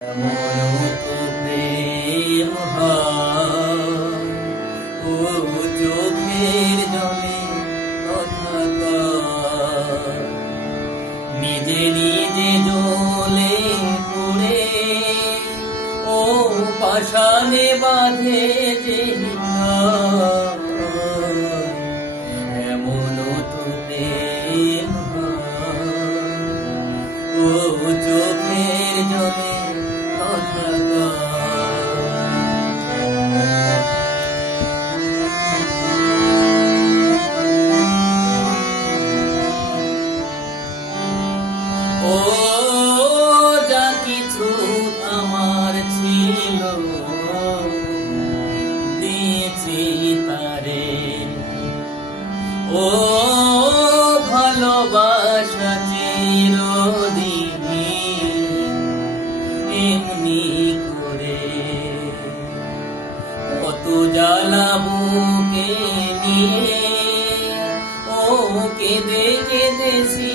এমনও তো প্রেম হয়, ও চোখের জলে কথা কয়, নিজে নিজে জ্বলে পুড়ে ও পাষাণে বাঁধে যে হৃদয়। এমনও তো প্রেম হয়, ও চোখের জলে কথা কয়। ও যা কিছু আমার ছিল দিয়েছি তারে, ও ভালোবাসা চিরদিনই এমনি করে। কত জ্বালা বুকে নিয়ে ও কেঁদে কেঁদেছি